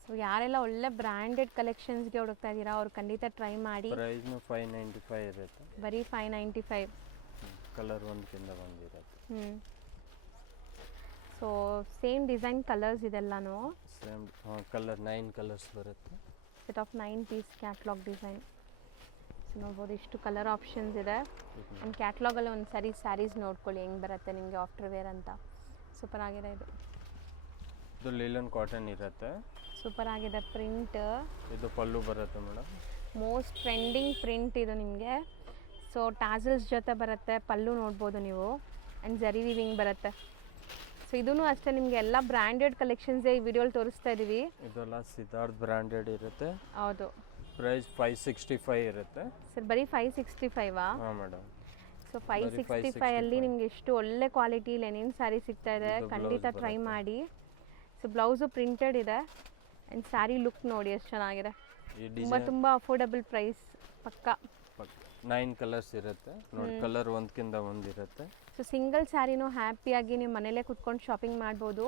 ಸೊ ಯಾರೆಲ್ಲ ಒಳ್ಳೆ ಬ್ರ್ಯಾಂಡೆಡ್ ಕಲೆಕ್ಷನ್ಸ್ಗೆ ಹುಡುಕ್ತಾ ಇದ್ದೀರಾ ಅವ್ರು ಖಂಡಿತ ಟ್ರೈ ಮಾಡಿ. ಪ್ರೈಸ್ನು 595 ಇರುತ್ತೆ. ಬರೀ 595. ಕಲರ್ ಒಂದಕ್ಕಿಂತ ಒಂದಿರುತ್ತೆ. ಸೊ ಸೇಮ್ ಡಿಸೈನ್ ಕಲರ್ಸ್ ಇದೆಲ್ಲನೂ ಸೇಮ್ ಕಲರ್ 9 ಕಲರ್ಸ್ ಬರುತ್ತೆ. Set of 9 piece catalogue design. So ನೋಡ್ಬೋದು ಇಷ್ಟು ಕಲರ್ ಆಪ್ಷನ್ಸ್ ಇದೆ. ಆ್ಯಂಡ್ ಕ್ಯಾಟ್ಲಾಗಲ್ಲಿ ಒಂದು ಸರಿ ಸ್ಯಾರೀಸ್ ನೋಡ್ಕೊಳ್ಳಿ ಹೆಂಗೆ ಬರುತ್ತೆ ನಿಮಗೆ ಆಫ್ಟರ್ ವೇರ್ ಅಂತ. ಸೂಪರ್ ಆಗಿದೆ ಇದು. ಇದು ಲಿಲನ್ ಕಾಟನ್ ಇರುತ್ತೆ. ಸೂಪರ್ ಆಗಿದೆ ಪ್ರಿಂಟ್. ಇದು ಪಲ್ಲು ಬರುತ್ತೆ ಮೇಡಮ್. ಮೋಸ್ಟ್ ಟ್ರೆಂಡಿಂಗ್ ಪ್ರಿಂಟ್ ಇದು ನಿಮಗೆ. ಸೊ ಟಾಸಲ್ಸ್ ಜೊತೆ ಬರುತ್ತೆ, ಪಲ್ಲು ನೋಡ್ಬೋದು ನೀವು. ಆ್ಯಂಡ್ ಜರಿ ವಿವಿಂಗ್ ಬರುತ್ತೆ. ಸೊ ಇದೂ ಅಷ್ಟೇ ನಿಮಗೆ ಎಲ್ಲ ಬ್ರ್ಯಾಂಡೆಡ್ ಕಲೆಕ್ಷನ್ಸೇ ಈ ವಿಡಿಯೋಲಿ ತೋರಿಸ್ತಾ ಇದ್ದೀವಿ. ಇದೆಲ್ಲ ಸಿದ್ಧಾರ್ಥ್ ಬ್ರ್ಯಾಂಡೆಡ್ ಇರುತ್ತೆ. ಹೌದು. ಪ್ರೈಸ್ 565 ಇರುತ್ತೆ. ಸರ್ ಬರೀ 565ಆ? ಹಾಂ ಮೇಡಮ್. ಸೊ 565 ಅಲ್ಲಿ ನಿಮಗೆ ಎಷ್ಟು ಒಳ್ಳೆ ಕ್ವಾಲಿಟಿ ಲೆನಿನ್ ಸ್ಯಾರಿ ಸಿಗ್ತಾ ಇದೆ. ಖಂಡಿತ ಟ್ರೈ ಮಾಡಿ. ಸೊ ಬ್ಲೌಸು ಪ್ರಿಂಟೆಡ್ ಇದೆ. ಆ್ಯಂಡ್ ಸ್ಯಾರಿ ಲುಕ್ ನೋಡಿ ಎಷ್ಟು ಚೆನ್ನಾಗಿದೆ. ತುಂಬ ಅಫೋರ್ಡಬಲ್ ಪ್ರೈಸ್ ಪಕ್ಕ. 9 ಕಲರ್ಸ್ ಇರುತ್ತೆ ನೋಡಿ. ಕಲರ್ ಒಂದಕ್ಕಿಂತ ಒಂದು ಇರುತ್ತೆ. ಸೊ ಸಿಂಗಲ್ ಸ್ಯಾರಿನೂ ಹ್ಯಾಪಿಯಾಗಿ ನೀವು ಮನೇಲೇ ಕುತ್ಕೊಂಡು ಶಾಪಿಂಗ್ ಮಾಡ್ಬೋದು.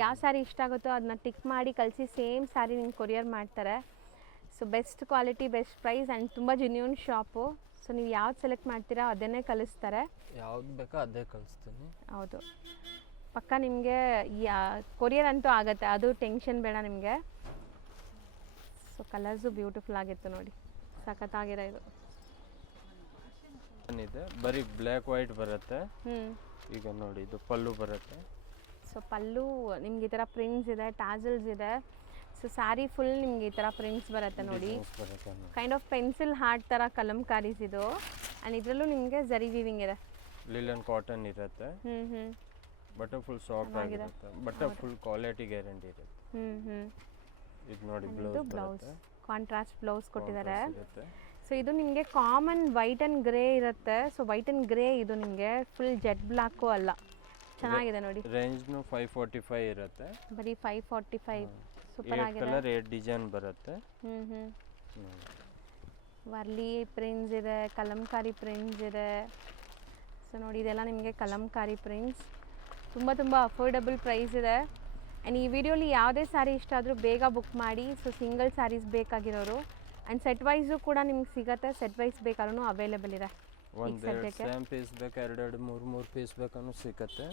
ಯಾವ ಸ್ಯಾರಿ ಇಷ್ಟ ಆಗುತ್ತೋ ಅದನ್ನ ಟಿಕ್ ಮಾಡಿ ಕಳಿಸಿ ಸೇಮ್ ಸ್ಯಾರಿ ನಿಮ್ಗೆ ಕೊರಿಯರ್ ಮಾಡ್ತಾರೆ. So best quality, best price and ತುಂಬ ಜೆನ್ಯೂನ್ ಶಾಪು. ಸೊ ನೀವು ಯಾವ್ದು ಸೆಲೆಕ್ಟ್ ಮಾಡ್ತೀರಾ ಅದನ್ನೇ ಕಳಿಸ್ತಾರೆ. ಯಾವ್ದು ಬೇಕೋ ಅದೇ ಕಳಿಸ್ತೀನಿ. ಹೌದು, ಪಕ್ಕ ನಿಮಗೆ ಕೊರಿಯರ್ ಅಂತೂ ಆಗುತ್ತೆ, ಅದು ಟೆನ್ಷನ್ ಬೇಡ ನಿಮಗೆ. ಸೊ ಕಲರ್ಸು ಬ್ಯೂಟಿಫುಲ್ ಆಗಿತ್ತು ನೋಡಿ, ಸಖತ್ತಾಗಿರೋ ಇದು. ಇದೆ ಬರೀ ಬ್ಲ್ಯಾಕ್ ವೈಟ್ ಬರುತ್ತೆ. ಈಗ ನೋಡಿ ಇದು ಪಲ್ಲು ಬರುತ್ತೆ. ಸೊ ಪಲ್ಲು ನಿಮ್ಗೆ ಈ ಥರ ಪ್ರಿಂಟ್ಸ್ ಇದೆ, ಟಾಸಲ್ಸ್ ಇದೆ. ಸೊ ಸ್ಯಾರಿ ಫುಲ್ ನಿಮ್ಗೆ ಈ ಥರ ಪ್ರಿಂಟ್ಸ್ ಬರುತ್ತೆ ನೋಡಿ. ಕೈಂಡ್ ಆಫ್ ಪೆನ್ಸಿಲ್ ಹಾರ್ಟ್ ಥರ ಕಲಂಕಾರೀಸ್ ಇದು. ಆ್ಯಂಡ್ ಇದರಲ್ಲೂ ನಿಮಗೆ ಜರಿ ವೀವಿಂಗ್ ಇದೆ. ಲಿಲನ್ ಕಾಟನ್ ಇರುತ್ತೆ. ಬಟ್ಟೆ ಫುಲ್ ಸಾಫ್ಟ್ ಆಗಿರುತ್ತೆ. ಬಟ್ಟೆ ಫುಲ್ ಕ್ವಾಲಿಟಿ ಗ್ಯಾರಂಟಿ ಇರುತ್ತೆ. ಇದು ನೋಡಿ ಬ್ಲೌಸ್ ಕಾಂಟ್ರಾಸ್ಟ್ ಬ್ಲೌಸ್ ಕೊಟ್ಟಿದ್ದಾರೆ. ಸೊ ಇದು ನಿಮಗೆ ಕಾಮನ್ ವೈಟ್ ಆ್ಯಂಡ್ ಗ್ರೇ ಇರುತ್ತೆ. ಸೊ ವೈಟ್ ಆ್ಯಂಡ್ ಗ್ರೇ ಇದು ನಿಮಗೆ ಫುಲ್ ಜೆಟ್ ಬ್ಲ್ಯಾಕು ಅಲ್ಲ. ಚೆನ್ನಾಗಿದೆ ನೋಡಿ. ರೇಂಜ್ನು 545 ಇರುತ್ತೆ. ಬರೀ 545. ಸೂಪರ್ ಆಗಿದೆ. ಕಲರ್ 8 ಡಿಸೈನ್ ಬರುತ್ತೆ. ವರ್ಲಿ ಪ್ರಿಂಟ್ಸ್ ಇದೆ, ಕಲಂಕಾರಿ ಪ್ರಿಂಟ್ಸ್ ಇದೆ. ಸೊ ನೋಡಿ ಇದೆಲ್ಲ ನಿಮಗೆ ಕಲಂಕಾರಿ ಪ್ರಿಂಟ್ಸ್. ತುಂಬ ಅಫೋರ್ಡಬಲ್ ಪ್ರೈಸ್ ಇದೆ. ಆ್ಯಂಡ್ ಈ ವಿಡಿಯೋಲಿ ಯಾವುದೇ ಸ್ಯಾರಿ ಇಷ್ಟ ಆದರೂ ಬೇಗ ಬುಕ್ ಮಾಡಿ. ಸೊ ಸಿಂಗಲ್ ಸ್ಯಾರೀಸ್ ಬೇಕಾಗಿರೋರು. ಆ್ಯಂಡ್ ಸೆಟ್ ವೈಸು ಕೂಡ ನಿಮ್ಗೆ ಸಿಗುತ್ತೆ. ಸೆಟ್ ವೈಸ್ ಬೇಕಾದ್ರೂ ಅವೈಲೇಬಲ್ ಇದೆ. ಒಂದು ಸೇಮ್ ಪೀಸ್ ಬೇಕು, 2 3 ಪೀಸ್ ಬೇಕಾದ್ರೂ ಸಿಗುತ್ತೆ.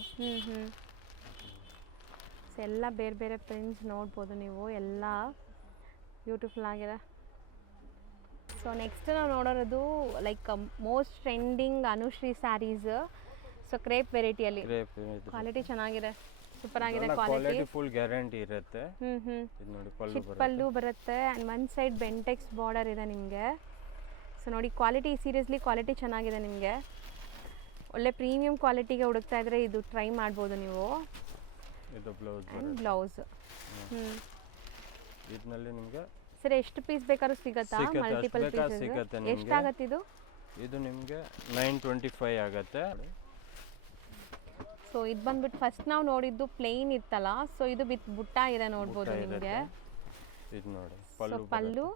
ಸೊ ಎಲ್ಲ ಬೇರೆ ಬೇರೆ ಪ್ರಿಂಟ್ಸ್ ನೋಡ್ಬೋದು ನೀವು, ಎಲ್ಲ ಬ್ಯೂಟಿಫುಲ್ ಆಗಿದೆ. ಸೊ ನೆಕ್ಸ್ಟ್ ನಾವು ನೋಡೋದು like most trending Anushree saris. So crepe ವೆರೈಟಿಯಲ್ಲಿ ಕ್ವಾಲಿಟಿ ಚೆನ್ನಾಗಿದೆ, ಸೂಪರ್ ಆಗಿದೆ ಕ್ವಾಲಿಟಿ. ಫುಲ್ ಗ್ಯಾರಂಟಿ ಇರುತ್ತೆ. ಇದು ನೋಡಿ ಪಲ್ಲು ಬರುತ್ತೆ. And one side Bentex border ಇದೆ ನಿಮಗೆ. ಸೊ ನೋಡಿ ಕ್ವಾಲಿಟಿ, ಸೀರಿಯಸ್ಲಿ ಕ್ವಾಲಿಟಿ ಚೆನ್ನಾಗಿದೆ ನಿಮಗೆ. ಒಳ್ಳೆ ಪ್ರೀಮಿಯಂ ಕ್ವಾಲಿಟಿಗೆ ಹುಡುಕ್ತಾ ಇದ್ರೆ ಇದು ಟ್ರೈ ಮಾಡ್ಬೋದು ನೀವು. ಇದು ಬ್ಲೌಸ್ ಇದರಲ್ಲಿ ನಿಮಗೆ ಸರ್ ಎಷ್ಟು ಪೀಸ್ ಬೇಕಾದ್ರೂ ಸಿಗುತ್ತಾ? ಮಲ್ಟಿಪಲ್ ಪೀಸಸ್ ಎಷ್ಟಾಗತ್ತೆ ಇದು? ಇದು ನಿಮಗೆ 925 ಆಗುತ್ತೆ. ಸೊ ಇದು ಬಂದ್ಬಿಟ್ಟು ಫಸ್ಟ್ ನಾವು ನೋಡಿದ್ದು ಪ್ಲೇನ್ ಇತ್ತಲ್ಲ. ಸೊ ಇದು ವಿತ್ ಬುಟ್ಟ ಇದೆ ನೋಡ್ಬೋದು ನಿಮಗೆ. ಇದು ನೋಡಿ ಪಲ್ಲು.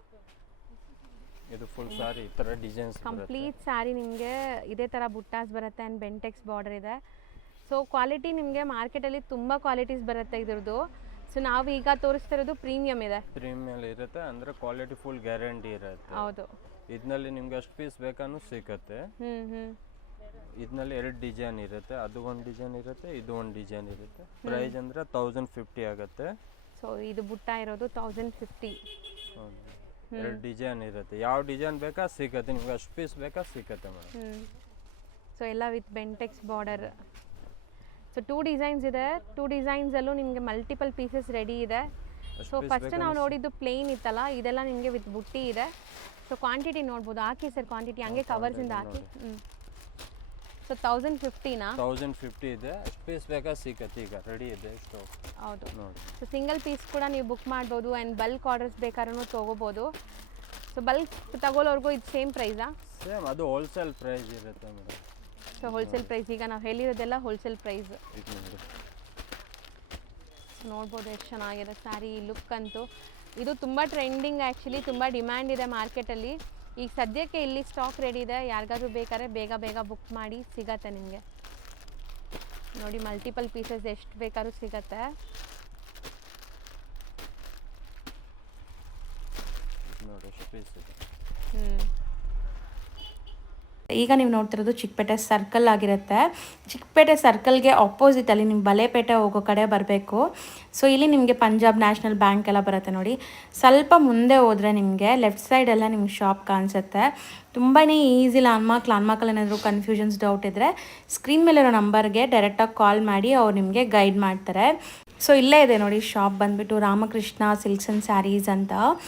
ಇದು ಫುಲ್ ಸಾರಿ ಈ ಥರ ಡಿಸೈನ್ಸ್ ಕಂಪ್ಲೀಟ್ ಸ್ಯಾರಿ ನಿಮಗೆ ಇದೇ ಥರ ಬುಟ್ಟಾಸ್ ಬರುತ್ತೆ. ಆ್ಯಂಡ್ ಬೆಂಟೆಕ್ಸ್ ಬಾರ್ಡರ್ ಇದೆ. ಸೊ ಕ್ವಾಲಿಟಿ ನಿಮಗೆ ಮಾರ್ಕೆಟಲ್ಲಿ ತುಂಬ ಕ್ವಾಲಿಟೀಸ್ ಬರುತ್ತೆ ಇದ್ರದ್ದು. ಸೊ ನಾವು ಈಗ ತೋರಿಸ್ತಾ ಇರೋದು ಪ್ರೀಮಿಯಂ ಇದೆ. ಪ್ರೀಮಿಯಂ ಇರುತ್ತೆ ಅಂದರೆ ಕ್ವಾಲಿಟಿ ಫುಲ್ ಗ್ಯಾರಂಟಿ ಇರುತ್ತೆ. ಹೌದು. ಇದರಲ್ಲಿ ನಿಮ್ಗೆ ಎಷ್ಟು ಪೀಸ್ ಬೇಕಾದ್ರೂ ಸಿಗುತ್ತೆ. ಇದರಲ್ಲಿ 2 ಡಿಸೈನ್ ಇರುತ್ತೆ. ಅದು ಒಂದು ಡಿಸೈನ್ ಇರುತ್ತೆ, ಇದು ಒಂದು ಡಿಸೈನ್ ಇರುತ್ತೆ. ಪ್ರೈಸ್ ಅಂದರೆ 1050 ಆಗುತ್ತೆ. ಸೊ ಇದು ಬುಟ್ಟ ಇರೋದು 1050. 2 ಡಿಸೈನ್ ಇರುತ್ತೆ. ಯಾವ ಡಿಸೈನ್ ಬೇಕಾ ಸಿಗುತ್ತೆ, ನಿಮ್ಗೆ ಅಷ್ಟು ಪೀಸ್ ಬೇಕಾ ಸಿಗುತ್ತೆ ಮೇಡಮ್. ಸೊ ಎಲ್ಲ with Bentex border. So 2 designs ಇದೆ. 2 ಡಿಸೈನ್ಸಲ್ಲೂ ನಿಮಗೆ ಮಲ್ಟಿಪಲ್ ಪೀಸಸ್ ರೆಡಿ ಇದೆ. ಸೊ ಫಸ್ಟ್ ನಾವು ನೋಡಿದ್ದು ಪ್ಲೇನ್ ಇತ್ತಲ್ಲ, ಇದೆಲ್ಲ ನಿಮಗೆ ವಿತ್ ಬುಟ್ಟಿ ಇದೆ. ಸೊ ಕ್ವಾಂಟಿಟಿ ನೋಡ್ಬೋದು. ಹಾಕಿ ಸರ್ ಕ್ವಾಂಟಿಟಿ ಹಂಗೆ ಕವರ್ಸಿಂದ ಹಾಕಿ. ಸೊ 1050ನಾ? 1050 ಇದೆ. ಎಷ್ಟು ಪೀಸ್ ಬೇಕಾ ಸಿಗುತ್ತೆ, ಈಗ ರೆಡಿ ಇದೆ ಸ್ಟಾಕ್. ಹೌದು ನೋಡಿ. ಸೊ ಸಿಂಗಲ್ ಪೀಸ್ ಕೂಡ ನೀವು ಬುಕ್ ಮಾಡ್ಬೋದು. ಆ್ಯಂಡ್ ಬಲ್ಕ್ ಆರ್ಡರ್ಸ್ ಬೇಕಾದ್ರೂ ತೊಗೋಬೋದು. ಸೊ ಬಲ್ಕ್ ತಗೊಳ್ಳೋರ್ಗೂ ಇದು ಸೇಮ್ ಪ್ರೈಸಾ? ಸೇಮ್, ಅದು ಹೋಲ್ಸೇಲ್ ಪ್ರೈಸ್ ಇರುತ್ತೆ ಮೇಡಮ್. ಸೊ ಹೋಲ್ಸೇಲ್ ಪ್ರೈಸ್, ಈಗ ನಾವು ಹೇಳಿರೋದೆಲ್ಲ ಹೋಲ್ಸೇಲ್ ಪ್ರೈಸ್. ನೋಡ್ಬೋದು ಎಷ್ಟು ಚೆನ್ನಾಗಿದೆ ಸ್ಯಾರಿ ಲುಕ್ ಅಂತೂ. ಇದು ತುಂಬ ಟ್ರೆಂಡಿಂಗ್, ಆ್ಯಕ್ಚುಲಿ ತುಂಬ ಡಿಮ್ಯಾಂಡ್ ಇದೆ ಮಾರ್ಕೆಟಲ್ಲಿ. ಈಗ ಸದ್ಯಕ್ಕೆ ಇಲ್ಲಿ ಸ್ಟಾಕ್ ರೆಡಿ ಇದೆ. ಯಾರಿಗಾದ್ರೂ ಬೇಕಾದ್ರೆ ಬೇಗ ಬುಕ್ ಮಾಡಿ, ಸಿಗತ್ತೆ ನಿಮಗೆ. ನೋಡಿ ಮಲ್ಟಿಪಲ್ ಪೀಸಸ್ ಎಷ್ಟು ಬೇಕಾದ್ರೂ ಸಿಗತ್ತೆ. ನೋಡಿ ಎಷ್ಟು ಪೀಸ್ ಇದೆ. ಈಗ ನೀವು ನೋಡ್ತಿರೋದು ಚಿಕ್ಕಪೇಟೆ ಸರ್ಕಲ್ ಆಗಿರುತ್ತೆ. ಚಿಕ್ಕಪೇಟೆ ಸರ್ಕಲ್ಗೆ ಆಪೋಸಿಟಲ್ಲಿ ನೀವು ಬಲೇಪೇಟೆ ಹೋಗೋ ಕಡೆ ಬರಬೇಕು. ಸೊ ಇಲ್ಲಿ ನಿಮಗೆ ಪಂಜಾಬ್ ನ್ಯಾಷನಲ್ ಬ್ಯಾಂಕ್ ಎಲ್ಲ ಬರುತ್ತೆ ನೋಡಿ. ಸ್ವಲ್ಪ ಮುಂದೆ ಹೋದರೆ ನಿಮಗೆ ಲೆಫ್ಟ್ ಸೈಡೆಲ್ಲ ನಿಮ್ಗೆ ಶಾಪ್ ಕಾಣಿಸುತ್ತೆ. ತುಂಬಾ ಈಸಿ. ಲ್ಯಾಂಡ್ಮಾರ್ಕಲ್ಲಿ ಏನಾದರೂ ಕನ್ಫ್ಯೂಷನ್ಸ್ ಡೌಟ್ ಇದ್ದರೆ ಸ್ಕ್ರೀನ್ ಮೇಲಿರೋ ನಂಬರ್ಗೆ ಡೈರೆಕ್ಟಾಗಿ ಕಾಲ್ ಮಾಡಿ ಅವ್ರು ನಿಮಗೆ ಗೈಡ್ ಮಾಡ್ತಾರೆ. ಸೊ ಇಲ್ಲೇ ಇದೆ ನೋಡಿ ಶಾಪ್ ಬಂದುಬಿಟ್ಟು ರಾಮಕೃಷ್ಣ ಸಿಲ್ಕ್ಸ್ ಆ್ಯಂಡ್ ಸ್ಯಾರೀಸ್ ಅಂತ.